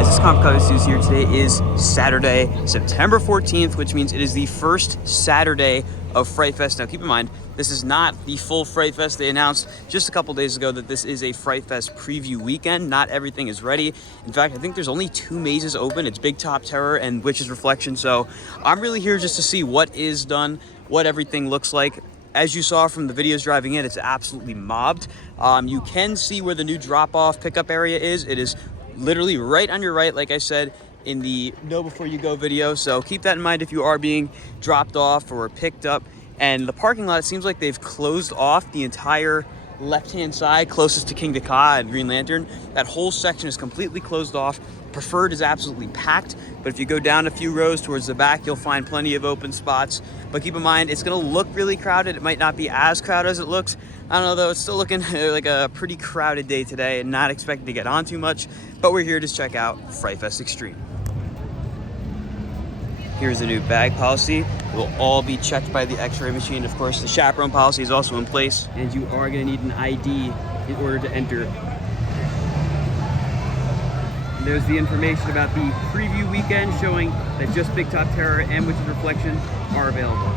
guys, it's Comp here. Today is Saturday, September 14th, which means it is the first Saturday of Fright Fest. Now keep in mind, this is not the full Fright Fest. They announced just a couple days ago that this is a Fright Fest preview weekend. Not everything is ready. In fact, I think there's only 2 mazes open. It's Big Top Terror and Witch's Reflection. So I'm really here just to see what is done, what everything looks like. As you saw from the videos driving in, it's absolutely mobbed. You can see where the new drop-off pickup area is. It is literally right on your right, like I said in the Know Before You Go video. So keep that in mind if you are being dropped off or picked up. And the parking lot, it seems like they've closed off the entire left-hand side closest to King Dakar and Green Lantern. That whole section is completely closed off. Preferred is absolutely packed, but if you go down a few rows towards the back, you'll find plenty of open spots. But keep in mind, it's gonna look really crowded. It might not be as crowded as it looks. I don't know though, it's still looking like a pretty crowded day today and not expecting to get on too much, but we're here to check out Fright Fest Extreme. Here's the new bag policy. It will all be checked by the X-ray machine. Of course, the chaperone policy is also in place, and you are gonna need an ID in order to enter. And there's the information about the preview weekend showing that just Big Top Terror and Witch's Reflection are available.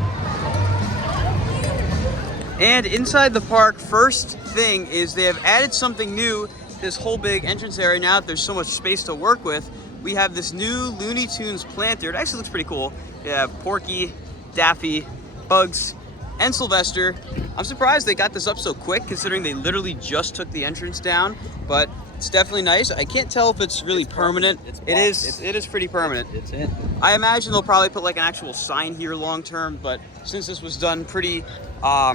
And inside the park, first thing is they have added something new to this whole big entrance area. Now that there's so much space to work with, we have this new Looney Tunes planter. It actually looks pretty cool. You have Porky, Daffy, Bugs, and Sylvester. I'm surprised they got this up so quick considering they literally just took the entrance down, but it's definitely nice. I can't tell if it's really permanent. It is pretty permanent. It's in. I imagine they'll probably put like an actual sign here long term, but since this was done pretty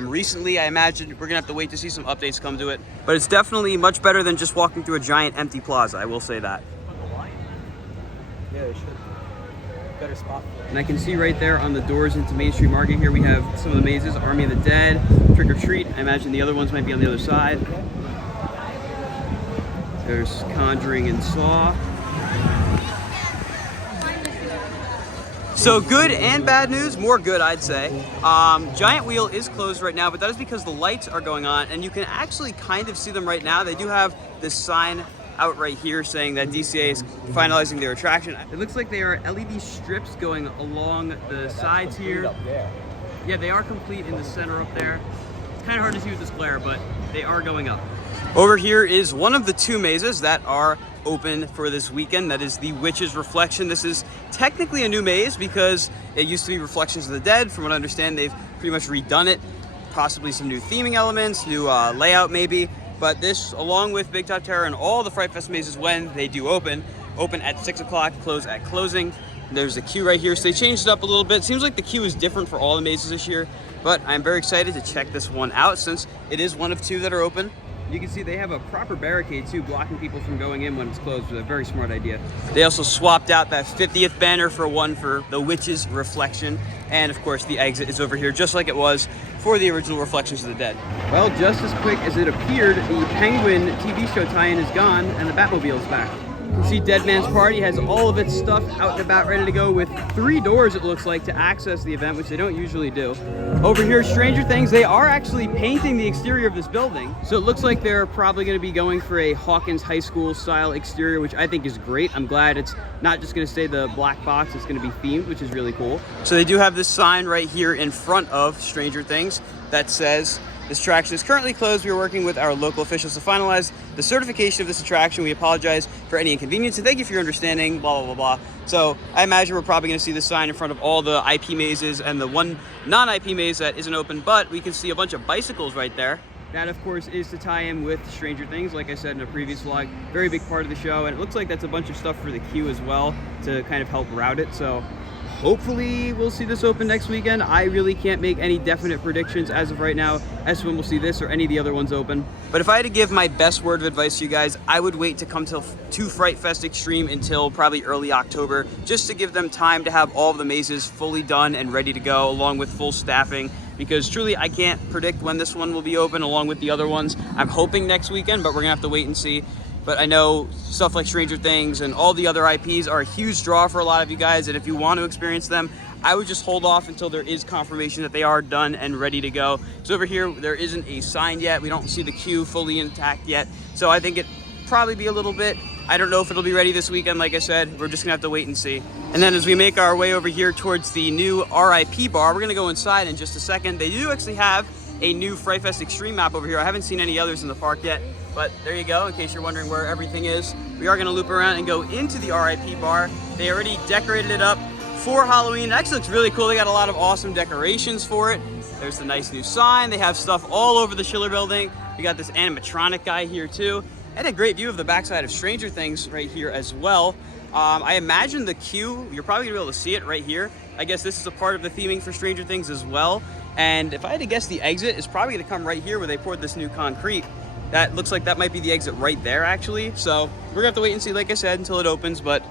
recently, I imagine we're gonna have to wait to see some updates come to it. But it's definitely much better than just walking through a giant empty plaza, I will say that. Yeah, they should. Better spot. And I can see right there on the doors into Main Street Market here, we have some of the mazes, Army of the Dead, Trick or Treat. I imagine the other ones might be on the other side. There's Conjuring and Saw. So good and bad news, more good I'd say. Giant Wheel is closed right now, but that is because the lights are going on and you can actually kind of see them right now. They do have this sign out right here saying that DCA is finalizing their attraction. It looks like they are LED strips going along the sides here. Up there. Yeah, they are complete in the center up there. It's kind of hard to see with this glare, but they are going up. Over here is one of the 2 mazes that are open for this weekend. That is the Witch's Reflection. This is technically a new maze because it used to be Reflections of the Dead. From what I understand, they've pretty much redone it. Possibly some new theming elements, new layout maybe. But this, along with Big Top Terror and all the Fright Fest mazes when they do open at 6 o'clock, close at closing. There's the queue right here, so they changed it up a little bit. Seems like the queue is different for all the mazes this year, but I'm very excited to check this one out since it is one of 2 that are open. You can see they have a proper barricade too, blocking people from going in when it's closed, which is a very smart idea. They also swapped out that 50th banner for one for the Witch's Reflection. And of course the exit is over here, just like it was for the original Reflections of the Dead. Well, just as quick as it appeared, the Penguin TV show tie-in is gone and the Batmobile is back. You can see Dead Man's Party has all of its stuff out and about ready to go with 3 doors, it looks like, to access the event, which they don't usually do. Over here, Stranger Things, they are actually painting the exterior of this building. So it looks like they're probably gonna be going for a Hawkins High School style exterior, which I think is great. I'm glad it's not just gonna stay the black box, it's gonna be themed, which is really cool. So they do have this sign right here in front of Stranger Things that says, "This attraction is currently closed. We are working with our local officials to finalize the certification of this attraction. We apologize for any inconvenience and thank you for your understanding, blah, blah, blah, blah." So I imagine we're probably gonna see this sign in front of all the IP mazes and the one non-IP maze that isn't open, but we can see a bunch of bicycles right there. That, of course, is to tie in with Stranger Things, like I said in a previous vlog. Very big part of the show, and it looks like that's a bunch of stuff for the queue as well to kind of help route it. So hopefully we'll see this open next weekend. I really can't make any definite predictions as of right now as to when we'll see this or any of the other ones open. But if I had to give my best word of advice to you guys, I would wait to come to Fright Fest Extreme until probably early October, just to give them time to have all of the mazes fully done and ready to go, along with full staffing. Because truly, I can't predict when this one will be open along with the other ones. I'm hoping next weekend, but we're gonna have to wait and see. But I know stuff like Stranger Things and all the other IPs are a huge draw for a lot of you guys, and if you want to experience them, I would just hold off until there is confirmation that they are done and ready to go. So over here, there isn't a sign yet. We don't see the queue fully intact yet. So I think it'd probably be a little bit I don't know if it'll be ready this weekend. Like I said, we're just gonna have to wait and see. And then as we make our way over here towards the new RIP bar, we're gonna go inside in just a second. They do actually have a new Fright Fest Extreme map over here. I haven't seen any others in the park yet, but there you go, in case you're wondering where everything is. We are gonna loop around and go into the RIP bar. They already decorated it up for Halloween. It actually looks really cool. They got a lot of awesome decorations for it. There's the nice new sign. They have stuff all over the Schiller building. We got this animatronic guy here too. And a great view of the backside of Stranger Things right here as well. I imagine the queue, you're probably gonna be able to see it right here. I guess this is a part of the theming for Stranger Things as well. And if I had to guess, the exit is probably gonna come right here where they poured this new concrete. That looks like that might be the exit right there actually. So we're gonna have to wait and see, like I said, until it opens, but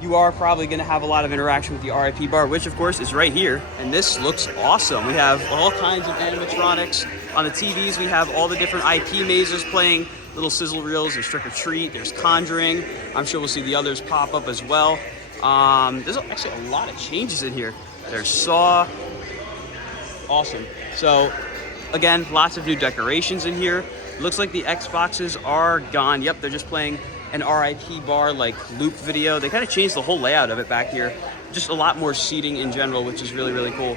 you are probably gonna have a lot of interaction with the RIP bar, which of course is right here. And this looks awesome. We have all kinds of animatronics. On the TVs, we have all the different IP mazes playing, little sizzle reels. There's Trick or Treat, there's Conjuring. I'm sure we'll see the others pop up as well. There's actually a lot of changes in here. There's Saw. Awesome. So again, lots of new decorations in here. Looks like the Xboxes are gone. Yep, they're just playing an RIP bar like loop video. They kind of changed the whole layout of it back here. Just a lot more seating in general, which is really, really cool.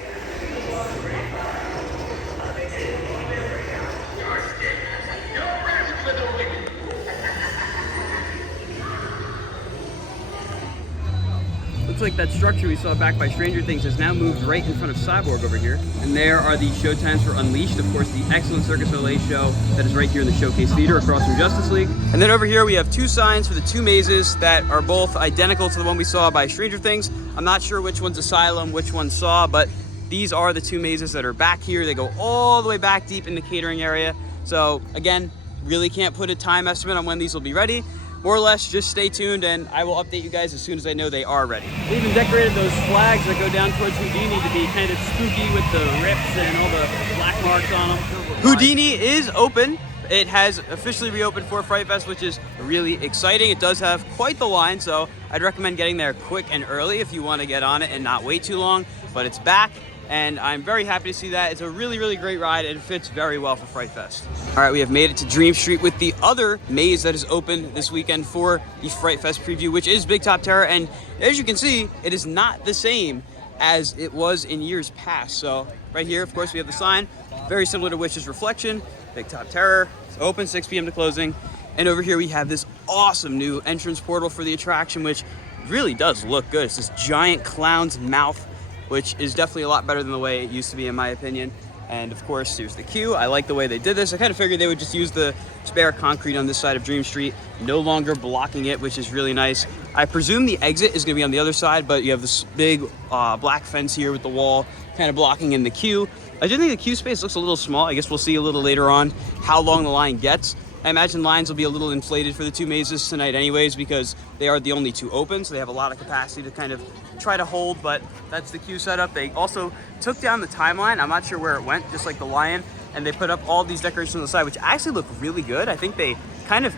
Looks like that structure we saw back by Stranger Things has now moved right in front of Cyborg over here. And there are the showtimes for Unleashed, of course, the excellent Circus Soleil show that is right here in the Showcase Theater across from Justice League. And then over here we have two signs for the two mazes that are both identical to the one we saw by Stranger Things. I'm not sure which one's Asylum, which one's Saw, but these are the two mazes that are back here. They go all the way back deep in the catering area. So again, really can't put a time estimate on when these will be ready. More or less, just stay tuned and I will update you guys as soon as I know they are ready. They even decorated those flags that go down towards Houdini to be kind of spooky with the rips and all the black marks on them. Houdini is open. It has officially reopened for Fright Fest, which is really exciting. It does have quite the line, so I'd recommend getting there quick and early if you want to get on it and not wait too long, but it's back. And I'm very happy to see that. It's a really, really great ride and it fits very well for Fright Fest. All right, we have made it to Dream Street with the other maze that is open this weekend for the Fright Fest preview, which is Big Top Terror. And as you can see, it is not the same as it was in years past. So right here, of course, we have the sign, very similar to Witch's Reflection, Big Top Terror. It's open 6 p.m. to closing. And over here we have this awesome new entrance portal for the attraction, which really does look good. It's this giant clown's mouth, which is definitely a lot better than the way it used to be in my opinion. And of course, here's the queue. I like the way they did this. I kind of figured they would just use the spare concrete on this side of Dream Street, no longer blocking it, which is really nice. I presume the exit is gonna be on the other side, but you have this big black fence here with the wall kind of blocking in the queue. I do think the queue space looks a little small. I guess we'll see a little later on how long the line gets. I imagine lines will be a little inflated for the two mazes tonight anyways, because they are the only two open, so they have a lot of capacity to kind of try to hold, but that's the queue setup. They also took down the timeline. I'm not sure where it went, just like the lion, and they put up all these decorations on the side, which actually look really good. I think they kind of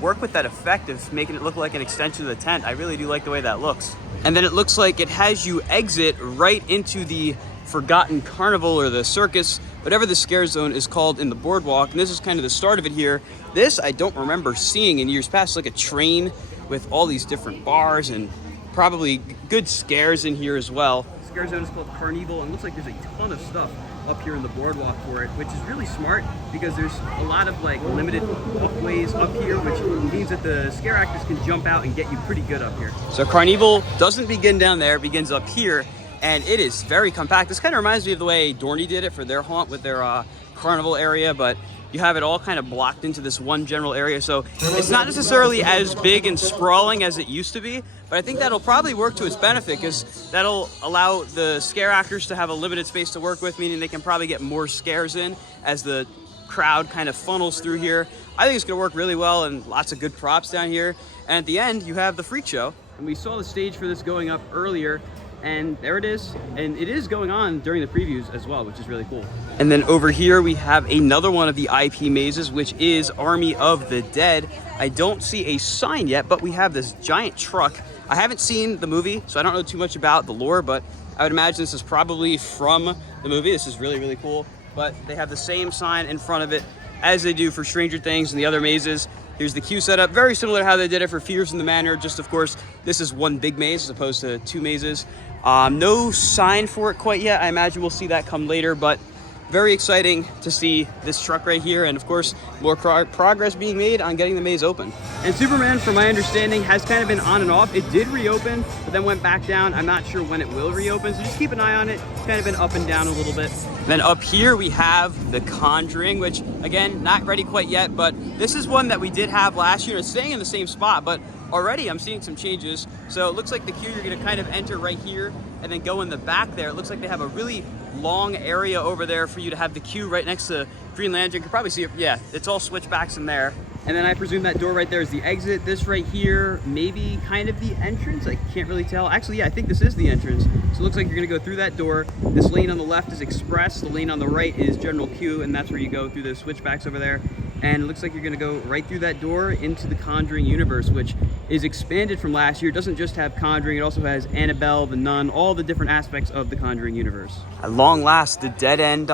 work with that effect of making it look like an extension of the tent. I really do like the way that looks. And then it looks like it has you exit right into the Forgotten Carnival or the circus, whatever the scare zone is called in the boardwalk. And this is kind of the start of it here. This I don't remember seeing in years past, like a train with all these different bars and probably good scares in here as well. The scare zone is called Carnival and it looks like there's a ton of stuff up here in the boardwalk for it, which is really smart because there's a lot of like limited walkways up here, which means that the scare actors can jump out and get you pretty good up here. So Carnival doesn't begin down there, it begins up here. And it is very compact. This kind of reminds me of the way Dorney did it for their haunt with their carnival area, but you have it all kind of blocked into this one general area. So it's not necessarily as big and sprawling as it used to be, but I think that'll probably work to its benefit because that'll allow the scare actors to have a limited space to work with, meaning they can probably get more scares in as the crowd kind of funnels through here. I think it's gonna work really well and lots of good props down here. And at the end, you have the freak show. And we saw the stage for this going up earlier. And there it is, and it is going on during the previews as well, which is really cool. And then over here we have another one of the IP mazes, which is Army of the Dead. I don't see a sign yet, but we have this giant truck. I haven't seen the movie, so I don't know too much about the lore, but I would imagine this is probably from the movie. This is really, really cool. But they have the same sign in front of it as they do for Stranger Things and the other mazes. Here's the queue setup, very similar to how they did it for Fears in the Manor, just of course, this is one big maze as opposed to 2 mazes. No sign for it quite yet. I imagine we'll see that come later, but very exciting to see this truck right here, and of course, more progress being made on getting the maze open. And Superman, from my understanding, has kind of been on and off. It did reopen, but then went back down. I'm not sure when it will reopen, so just keep an eye on it. It's kind of been up and down a little bit. Then up here we have The Conjuring, which again, not ready quite yet, but this is one that we did have last year. It's staying in the same spot, but already I'm seeing some changes. So it looks like the queue, you're gonna kind of enter right here and then go in the back there. It looks like they have a really long area over there for you to have the queue right next to Green Lantern. You can probably see it, yeah, it's all switchbacks in there. And then I presume that door right there is the exit. This right here, maybe kind of the entrance. I can't really tell. Actually, yeah, I think this is the entrance. So it looks like you're gonna go through that door. This lane on the left is express. The lane on the right is general queue, and that's where you go through those switchbacks over there. And it looks like you're gonna go right through that door into the Conjuring universe, which is expanded from last year. It doesn't just have Conjuring, it also has Annabelle, the Nun, all the different aspects of the Conjuring universe. At long last, the dead end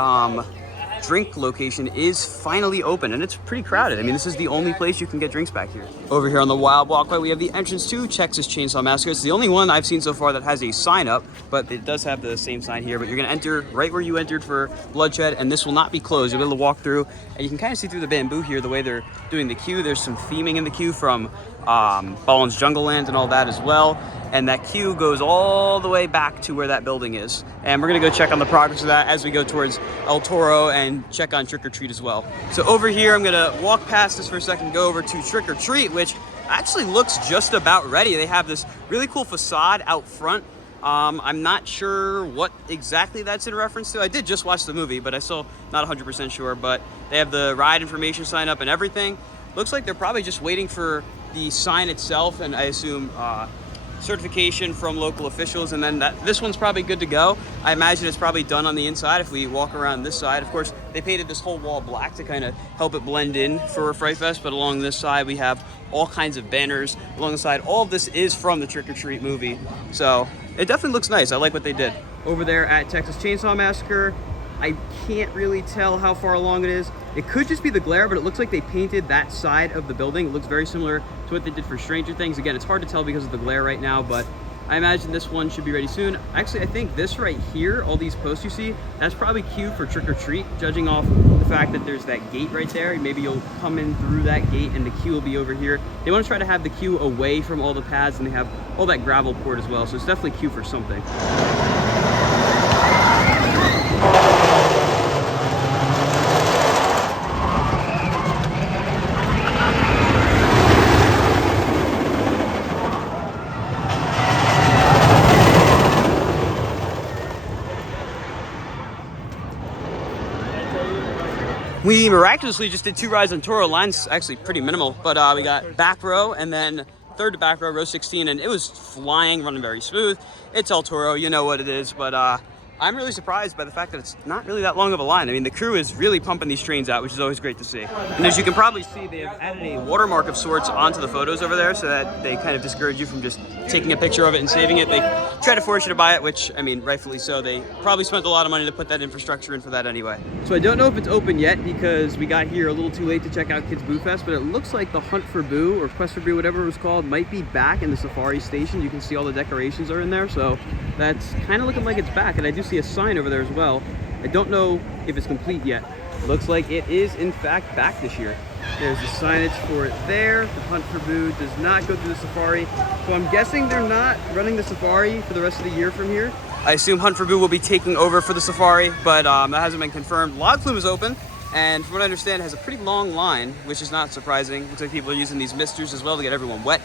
drink location is finally open, and it's pretty crowded. I mean, this is the only place you can get drinks back here. Over here on the Wild Walkway, we have the entrance to Texas Chainsaw Massacre. It's the only one I've seen so far that has a sign up, but it does have the same sign here. But you're gonna enter right where you entered for Bloodshed, and this will not be closed. You'll be able to walk through, and you can kind of see through the bamboo here the way they're doing the queue. There's some theming in the queue from Ballin's Jungle Land and all that as well. And that queue goes all the way back to where that building is. And we're gonna go check on the progress of that as we go towards El Toro and check on Trick or Treat as well. So over here, I'm gonna walk past this for a second, go over to Trick or Treat, which actually looks just about ready. They have this really cool facade out front. I'm not sure what exactly that's in reference to. I did just watch the movie, but I'm still not 100% sure. But they have the ride information sign up and everything. Looks like they're probably just waiting for the sign itself, and I assume certification from local officials, and then this one's probably good to go. I imagine it's probably done on the inside if we walk around this side. Of course, they painted this whole wall black to kind of help it blend in for Fright Fest, but along this side we have all kinds of banners along the side. All of this is from the Trick or Treat movie, so it definitely looks nice. I like what they did. Over there at Texas Chainsaw Massacre, I can't really tell how far along it is. It could just be the glare, but it looks like they painted that side of the building. It looks very similar to what they did for Stranger Things. Again, it's hard to tell because of the glare right now, but I imagine this one should be ready soon. Actually, I think this right here, all these posts you see, that's probably queue for Trick or Treat, judging off the fact that there's that gate right there. Maybe you'll come in through that gate and the queue will be over here. They want to try to have the queue away from all the paths, and they have all that gravel poured as well, so it's definitely queue for something. We miraculously just did 2 rides on Toro. Line's actually pretty minimal, but we got back row and then third to back row, row 16, and it was flying, running very smooth. It's El Toro, you know what it is, but I'm really surprised by the fact that it's not really that long of a line. I mean, the crew is really pumping these trains out, which is always great to see. And as you can probably see, they have added a watermark of sorts onto the photos over there so that they kind of discourage you from just taking a picture of it and saving it. They try to force you to buy it, which, I mean, rightfully so. They probably spent a lot of money to put that infrastructure in for that anyway. So I don't know if it's open yet because we got here a little too late to check out Kids Boo Fest, but it looks like the Hunt for Boo, or Quest for Boo, whatever it was called, might be back in the Safari Station. You can see all the decorations are in there, so that's kind of looking like it's back. And I do see a sign over there as well. I don't know if it's complete yet. Looks like it is in fact back this year. There's the signage for it there. The Hunt for Boo does not go through the Safari, so I'm guessing they're not running the Safari for the rest of the year from here. I assume Hunt for Boo will be taking over for the Safari, but that hasn't been confirmed. Log Flume is open, and from what I understand, it has a pretty long line, which is not surprising. Looks like people are using these misters as well to get everyone wet.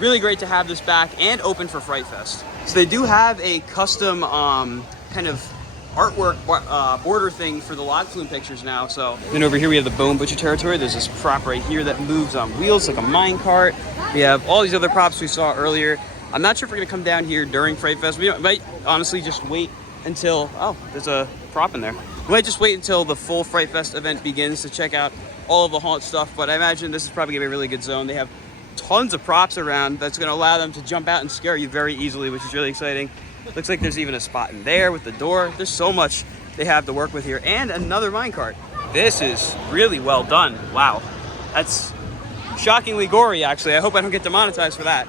Really great to have this back and open for Fright Fest. So they do have a custom kind of artwork border thing for the Log Flume pictures now. So then over here we have the Bone Butcher territory. There's this prop right here that moves on wheels like a mine cart. We have all these other props we saw earlier. I'm not sure if we're gonna come down here during Fright Fest. We might honestly just wait until, oh, there's a prop in there. We might just wait until the full Fright Fest event begins to check out all of the haunt stuff, but I imagine this is probably gonna be a really good zone. They have tons of props around that's gonna allow them to jump out and scare you very easily, which is really exciting. Looks like there's even a spot in there with the door. There's so much they have to work with here, and another minecart. This is really well done. Wow, that's shockingly gory, actually. I hope I don't get demonetized for that.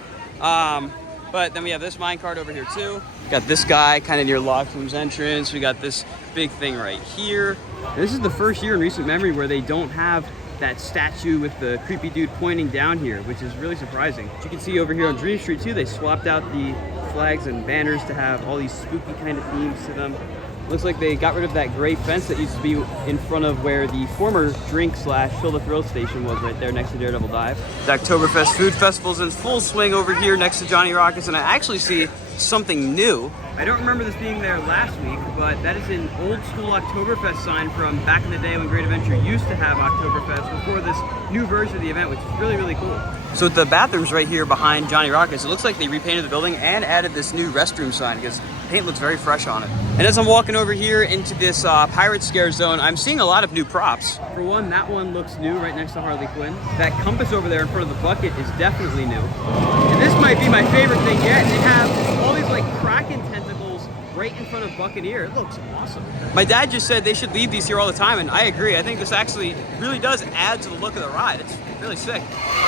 But then we have this minecart over here too. Got this guy kind of near Lockroom's entrance. We got this big thing right here. This is the first year in recent memory where they don't have that statue with the creepy dude pointing down here, which is really surprising. As you can see over here on Dream Street too, they swapped out the flags and banners to have all these spooky kind of themes to them. Looks like they got rid of that gray fence that used to be in front of where the former drink/Fill the Thrill station was, right there next to Daredevil Dive. The Oktoberfest Food Festival's in full swing over here next to Johnny Rockets, and I actually see something new. I don't remember this being there last week, but that is an old school Oktoberfest sign from back in the day when Great Adventure used to have Oktoberfest before this new version of the event, which is really, really cool. So the bathrooms right here behind Johnny Rockets, it looks like they repainted the building and added this new restroom sign because paint looks very fresh on it. And as I'm walking over here into this pirate scare zone, I'm seeing a lot of new props. For one, that one looks new right next to Harley Quinn. That compass over there in front of the bucket is definitely new. And this might be my favorite thing yet. They have all these like Kraken tentacles right in front of Buccaneer. It looks awesome. My dad just said they should leave these here all the time, and I agree. I think this actually really does add to the look of the ride. It's really sick.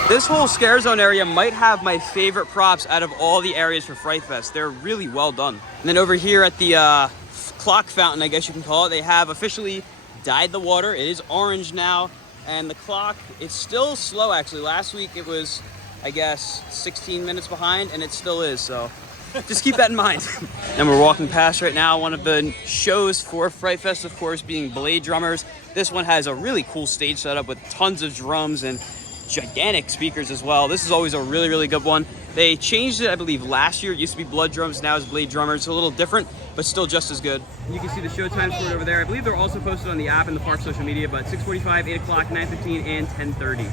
This whole scare zone area might have my favorite props out of all the areas for Fright Fest. They're really well done. And then over here at the clock fountain, I guess you can call it, they have officially dyed the water. It is orange now, and the clock, it's still slow actually. Last week it was, I guess, 16 minutes behind, and it still is, so just keep that in mind. And we're walking past right now one of the shows for Fright Fest, of course, being Blade Drummers. This one has a really cool stage setup with tons of drums and gigantic speakers as well. This is always a really, really good one. They changed it, I believe, last year. It used to be Blood Drums, now it's Blade Drummers. It's a little different, but still just as good. You can see the show times for it over there. I believe they're also posted on the app and the park social media, but 6:45, 8 o'clock, 9:15, and 10:30.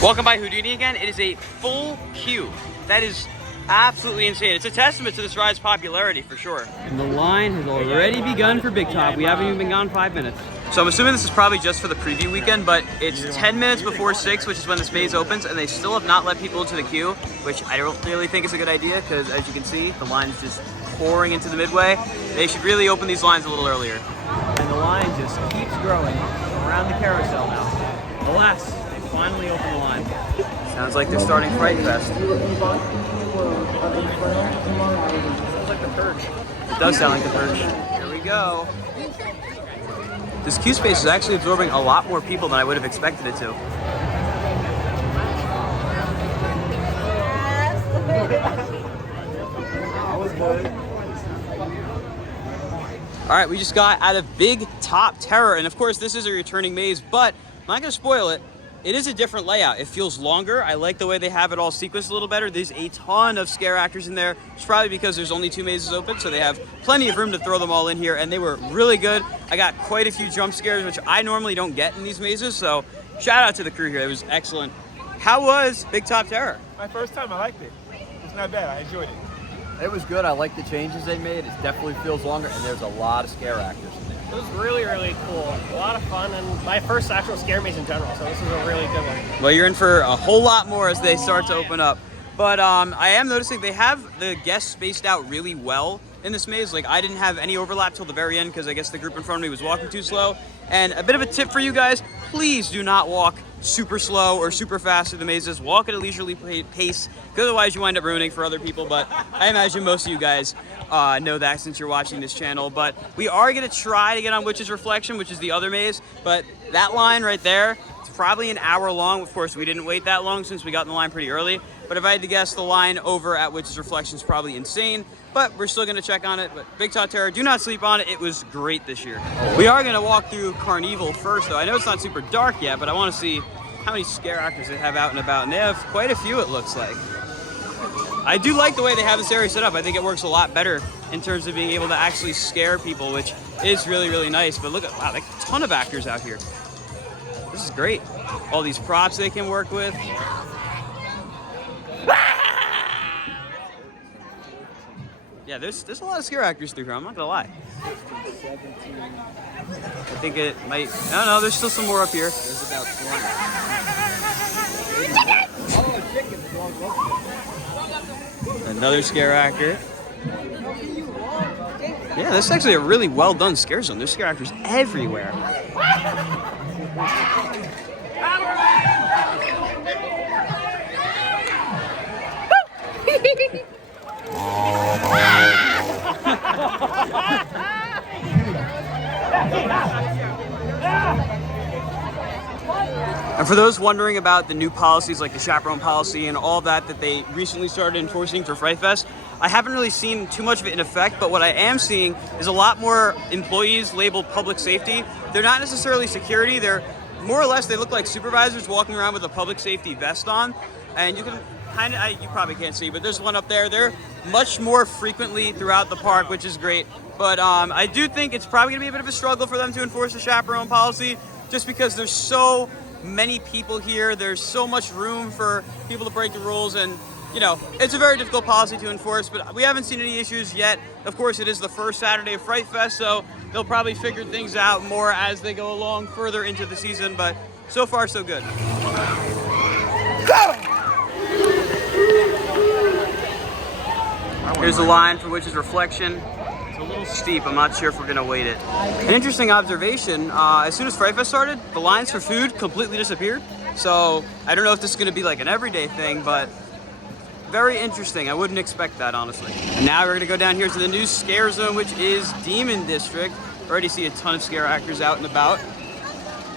Walking by Houdini again, it is a full queue. That is absolutely insane. It's a testament to this ride's popularity for sure. And the line has already begun for Big Top. We haven't even been gone 5 minutes. So I'm assuming this is probably just for the preview weekend, but it's 10 minutes before 6, which is when this maze opens, and they still have not let people into the queue, which I don't really think is a good idea because, as you can see, the line's just pouring into the midway. They should really open these lines a little earlier. And the line just keeps growing around the carousel now. Alas, they finally opened the line. Sounds like they're starting Fright Fest. Sounds like the Purge. It does sound like the Purge. Here we go. This queue space is actually absorbing a lot more people than I would have expected it to. All right, we just got out of Big Top Terror, and of course this is a returning maze, but I'm not gonna spoil it. It is a different layout. It feels longer. I like the way they have it all sequenced a little better. There's a ton of scare actors in there. It's probably because there's only 2 mazes open, so they have plenty of room to throw them all in here, and they were really good. I got quite a few jump scares, which I normally don't get in these mazes, so shout out to the crew here. It was excellent. How was Big Top Terror? My first time, I liked it. It's not bad, I enjoyed it. It was good. I like the changes they made. It definitely feels longer, and there's a lot of scare actors in there. It was really, really cool. A lot of fun, and my first actual scare maze in general, so this is a really good one. Well, you're in for a whole lot more as they start to open up. But I am noticing they have the guests spaced out really well in this maze. Like, I didn't have any overlap till the very end because I guess the group in front of me was walking too slow. And a bit of a tip for you guys, please do not walk super slow or super fast through the mazes. Walk at a leisurely pace, because otherwise you wind up ruining for other people. But I imagine most of you guys know that since you're watching this channel. But we are going to try to get on Witch's Reflection, which is the other maze. But that line right there, it's probably an hour long. Of course, we didn't wait that long since we got in the line pretty early. But if I had to guess, the line over at Witch's Reflection is probably insane. But we're still going to check on it. But Big Top Terror, do not sleep on it. It was great this year. We are going to walk through Carnival first, though. I know it's not super dark yet, but I want to see how many scare actors they have out and about. And they have quite a few, it looks like. I do like the way they have this area set up. I think it works a lot better in terms of being able to actually scare people, which is really, really nice. But look at, wow, like a ton of actors out here. This is great. All these props they can work with. Yeah, there's a lot of scare actors through here, I'm not gonna lie. I think it might, no, there's still some more up here. There's about 20. Another scare actor. Yeah, this is actually a really well done scare zone. There's scare actors everywhere. And for those wondering about the new policies like the chaperone policy and all that they recently started enforcing for Fright Fest, I haven't really seen too much of it in effect, but what I am seeing is a lot more employees labeled public safety. They're not necessarily security, they're more or less, they look like supervisors walking around with a public safety vest on. And you can kind of, you probably can't see, but there's one up there. They're much more frequently throughout the park, which is great. But I do think it's probably gonna be a bit of a struggle for them to enforce the chaperone policy, just because there's so many people here. There's so much room for people to break the rules, and you know, it's a very difficult policy to enforce, but we haven't seen any issues yet. Of course, it is the first Saturday of Fright Fest, so they'll probably figure things out more as they go along further into the season, but so far so good. Here's the line for Witch's Reflection. It's a little steep, I'm not sure if we're gonna wait it. An interesting observation, as soon as Fright Fest started, the lines for food completely disappeared. So I don't know if this is gonna be like an everyday thing, but very interesting. I wouldn't expect that, honestly. And now we're gonna go down here to the new scare zone, which is Demon District. Already see a ton of scare actors out and about.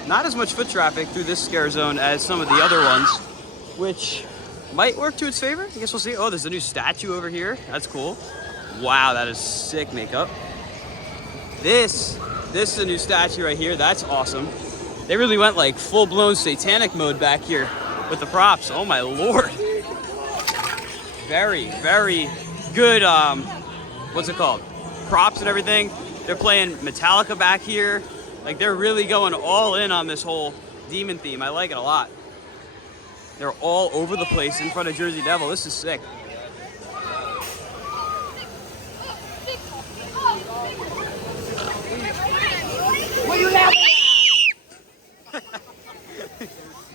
Not as much foot traffic through this scare zone as some of the other ones, which might work to its favor. I guess we'll see. Oh, there's a new statue over here. That's cool. Wow, that is sick makeup. This is a new statue right here. That's awesome. They really went like full-blown satanic mode back here with the props. Oh my Lord. Very, very good, what's it called? Props and everything. They're playing Metallica back here. Like, they're really going all in on this whole demon theme. I like it a lot. They're all over the place in front of Jersey Devil. This is sick.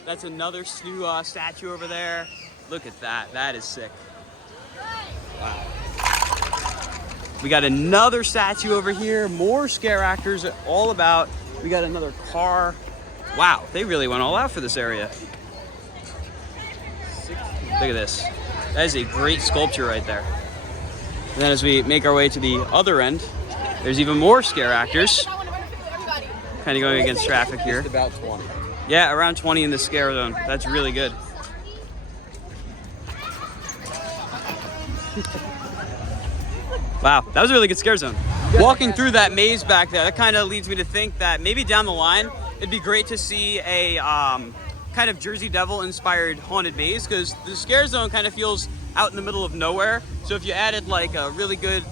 That's another new statue over there. Look at that. That is sick. Wow. We got another statue over here. More scare actors all about. We got another car. Wow, they really went all out for this area. Look at this. That is a great sculpture right there. And then as we make our way to the other end, there's even more scare actors. Kind of going against traffic here. Just about 20. Yeah, around 20 in the scare zone. That's really good. Wow, that was a really good scare zone. Walking through that maze back there, that kind of leads me to think that maybe down the line, it'd be great to see a kind of Jersey Devil inspired haunted maze, because the scare zone kind of feels out in the middle of nowhere. So if you added like a really good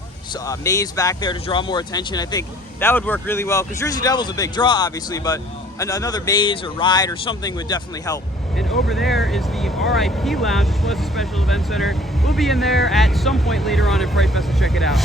maze back there to draw more attention, I think that would work really well, because Jersey Devil's a big draw obviously, but another maze or ride or something would definitely help. And over there is the RIP Lounge, which was a special event center. We'll be in there at some point later on in Fright Fest to check it out.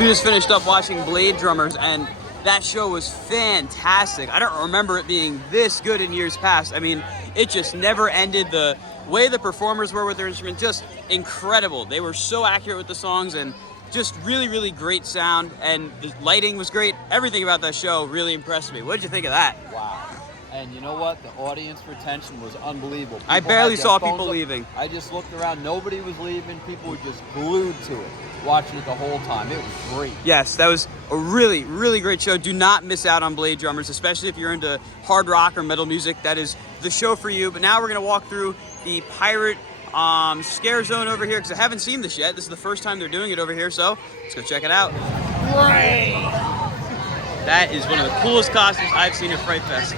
We just finished up watching Blade Drummers, and that show was fantastic. I don't remember it being this good in years past. I mean, it just never ended. The way the performers were with their instrument, just incredible. They were so accurate with the songs, and just really, really great sound, and the lighting was great. Everything about that show really impressed me. What did you think of that? Wow. And you know what? The audience retention was unbelievable. I People barely had their saw phones people up. leaving. I just looked around. Nobody was leaving. People were just glued to it, watching it the whole time. It was great. Yes, that was a really, really great show. Do not miss out on Blade Drummers, especially if you're into hard rock or metal music. That is the show for you. But now we're going to walk through the Pirate Scare Zone over here, because I haven't seen this yet. This is the first time they're doing it over here, so let's go check it out. That is one of the coolest costumes I've seen at Fright Fest.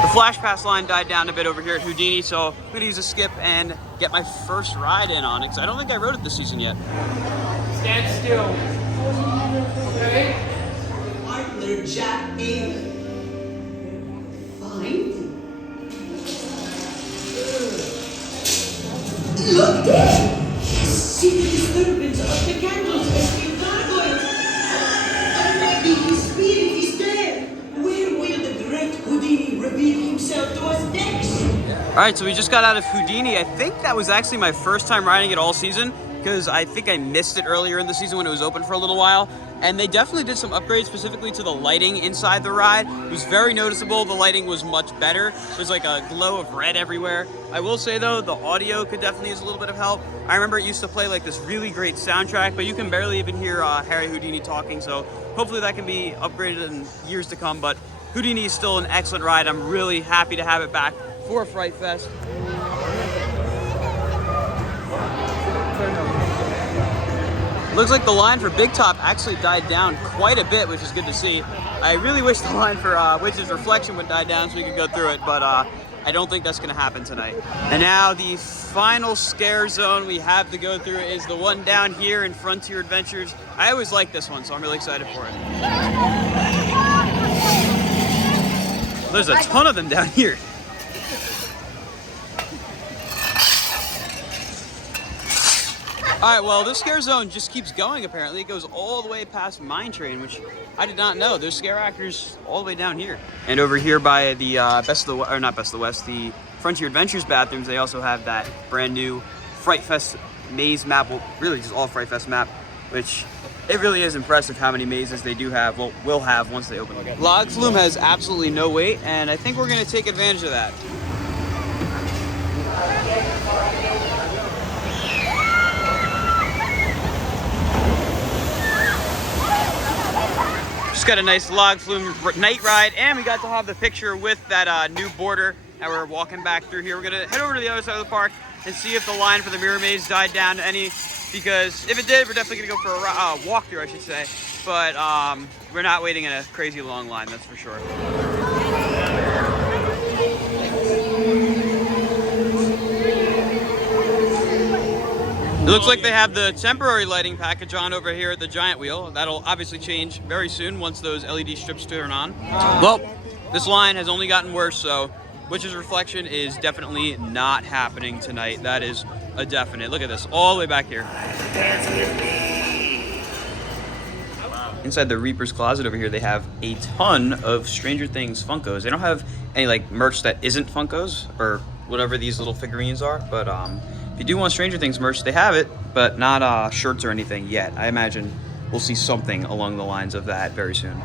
The Flash Pass line died down a bit over here at Houdini, so I'm going to use a skip and get my first ride in on it, because I don't think I rode it this season yet. Stand still. Okay? Partner Jack in. Fine. Look there! See the disturbance of the candles as we gargoyle. Maybe his spirit is there. Where will the great Houdini reveal himself to us next? All right, so we just got out of Houdini. I think that was actually my first time riding it all season, because I think I missed it earlier in the season when it was open for a little while. And they definitely did some upgrades specifically to the lighting inside the ride. It was very noticeable. The lighting was much better. There's like a glow of red everywhere. I will say though, the audio could definitely use a little bit of help. I remember it used to play like this really great soundtrack, but you can barely even hear Harry Houdini talking. So hopefully that can be upgraded in years to come. But Houdini is still an excellent ride. I'm really happy to have it back for Fright Fest. Looks like the line for Big Top actually died down quite a bit, which is good to see. I really wish the line for Witch's Reflection would die down so we could go through it, but I don't think that's going to happen tonight. And now the final scare zone we have to go through is the one down here in Frontier Adventures. I always like this one, so I'm really excited for it. There's a ton of them down here. All right, well, this scare zone just keeps going, apparently. It goes all the way past Mine Train, which I did not know. There's scare actors all the way down here. And over here by the the Frontier Adventures bathrooms, they also have that brand new Fright Fest maze map, well, really just all Fright Fest map, which it really is impressive how many mazes they do have, well, will have once they open. Log Flume has absolutely no weight, and I think we're gonna take advantage of that. Just got a nice Log Flume night ride, and we got to have the picture with that new border that we're walking back through here. We're gonna head over to the other side of the park and see if the line for the Mirror Maze died down to any, because if it did, we're definitely gonna go for a walkthrough, I should say. But we're not waiting in a crazy long line, that's for sure. It looks like they have the temporary lighting package on over here at the giant wheel. That'll obviously change very soon once those LED strips turn on. Well, this line has only gotten worse, so Witch's Reflection is definitely not happening tonight. That is a definite. Look at this, all the way back here. Inside the Reaper's Closet over here, they have a ton of Stranger Things Funkos. They don't have any like merch that isn't Funkos or whatever these little figurines are, but if you do want Stranger Things merch, they have it, but not shirts or anything yet. I imagine we'll see something along the lines of that very soon.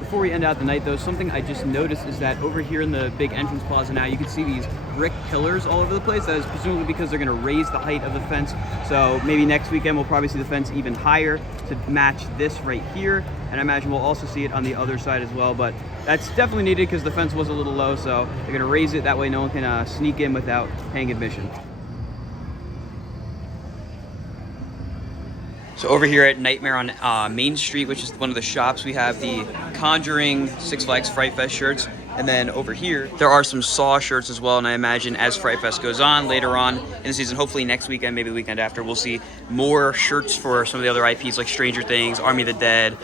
Before we end out the night though, something I just noticed is that over here in the big entrance plaza now, you can see these brick pillars all over the place. That is presumably because they're gonna raise the height of the fence. So maybe next weekend we'll probably see the fence even higher to match this right here. And I imagine we'll also see it on the other side as well, but that's definitely needed because the fence was a little low. So they're gonna raise it, that way no one can sneak in without paying admission. So over here at Nightmare on Main Street, which is one of the shops, we have the Conjuring Six Flags Fright Fest shirts. And then over here, there are some Saw shirts as well. And I imagine as Fright Fest goes on later on in the season, hopefully next weekend, maybe the weekend after, we'll see more shirts for some of the other IPs like Stranger Things, Army of the Dead,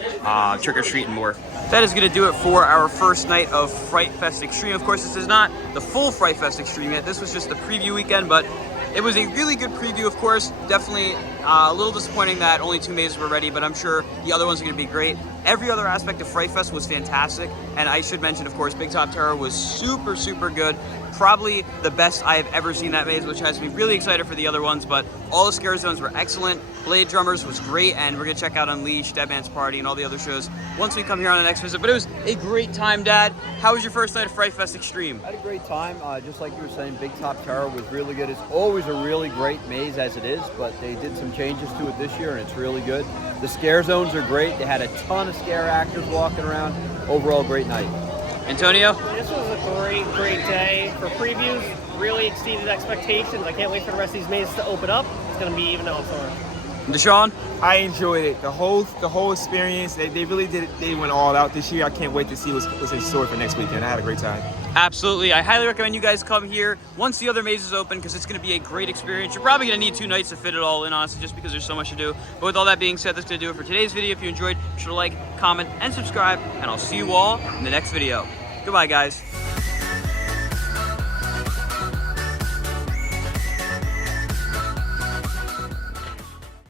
Trick or Treat, and more. That is going to do it for our first night of Fright Fest Extreme. Of course, this is not the full Fright Fest Extreme yet. This was just the preview weekend, but it was a really good preview, of course. Definitely a little disappointing that only 2 mazes were ready, but I'm sure the other ones are going to be great. Every other aspect of Fright Fest was fantastic, and I should mention, of course, Big Top Terror was super, super good. Probably the best I have ever seen that maze, which has me really excited for the other ones, but all the scare zones were excellent. Blade Drummers was great, and we're going to check out Unleashed, Dead Man's Party, and all the other shows once we come here on the next visit. But it was a great time, Dad. How was your first night of Fright Fest Extreme? I had a great time. Just like you were saying, Big Top Terror was really good. It's always a really great maze as it is, but they did some changes to it this year, and it's really good. The scare zones are great. They had a ton of scare actors walking around. Overall, great night. Antonio? This was a great day for previews. Really exceeded expectations. I can't wait for the rest of these mazes to open up. It's going to be even elsewhere. Dashawn? I enjoyed it. The whole experience. They really did it. They went all out this year. I can't wait to see what's in store for next weekend. I had a great time. Absolutely. I highly recommend you guys come here once the other mazes open because it's going to be a great experience. You're probably going to need 2 nights to fit it all in, honestly, just because there's so much to do. But with all that being said, that's going to do it for today's video. If you enjoyed, be sure to like, comment, and subscribe, and I'll see you all in the next video. Goodbye, guys.